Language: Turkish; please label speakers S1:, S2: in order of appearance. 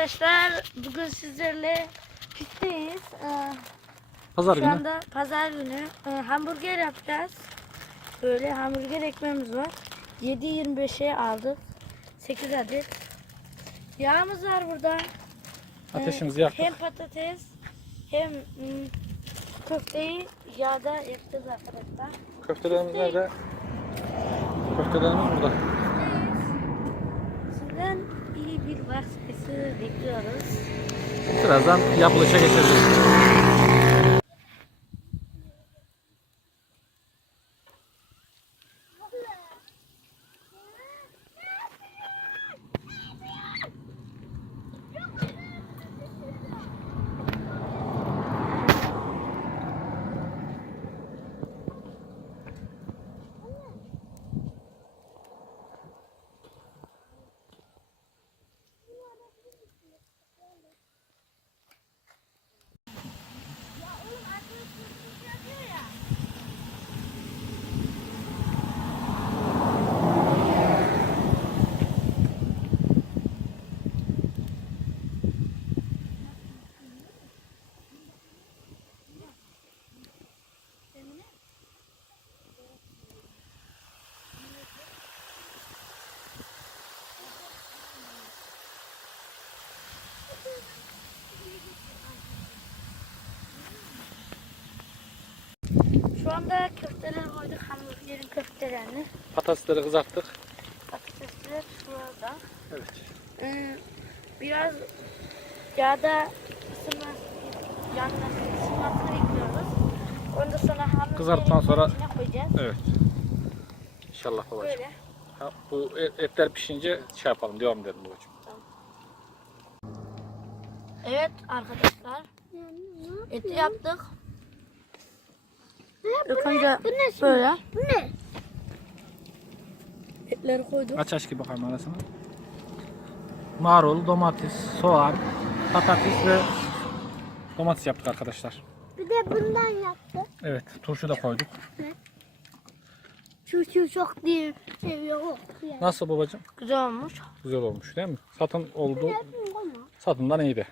S1: arkadaşlar bugün sizlerle pikteyiz. Ee, pazar
S2: şu
S1: günü.
S2: anda pazar günü ee, hamburger yapacağız. Böyle hamburger ekmeğimiz var. 7.25'e aldık. 8 adet. Yağımız var burada. Ee, Ateşimizi
S1: yaktık.
S2: Hem patates hem hmm, köfteyi yağda yapacağız arkadaşlar.
S1: Köftelerimiz Köfte. nerede? Köftelerimiz burada.
S2: Sizden iyi bir varsayım bekliyoruz.
S1: Birazdan yapılışa geçeceğiz.
S2: Şu anda köfteleri koyduk hamburgerin köftelerini.
S1: Patatesleri kızarttık.
S2: Patatesler şurada.
S1: Evet.
S2: Ee, biraz yağda ısınması, yanması, ısınmasını bekliyoruz. Ondan sonra hamburgerin
S1: Kızarttıktan sonra-
S2: içine koyacağız.
S1: Evet. İnşallah babacığım.
S2: Böyle.
S1: Ha, bu e- etler pişince şey yapalım devam edelim babacığım.
S2: Evet arkadaşlar. Eti yaptık. İlk önce böyle.
S3: Bu ne?
S2: Etleri koyduk.
S1: Aç aç ki bakalım arasına. Marul, domates, soğan, patates ve domates yaptık arkadaşlar.
S3: Bir de bundan yaptı.
S1: Evet, turşu da koyduk.
S3: Şu şu çok değil. Seviyorum.
S1: Nasıl babacığım?
S2: Güzel olmuş.
S1: Güzel olmuş değil mi? Satın oldu. Satından iyiydi.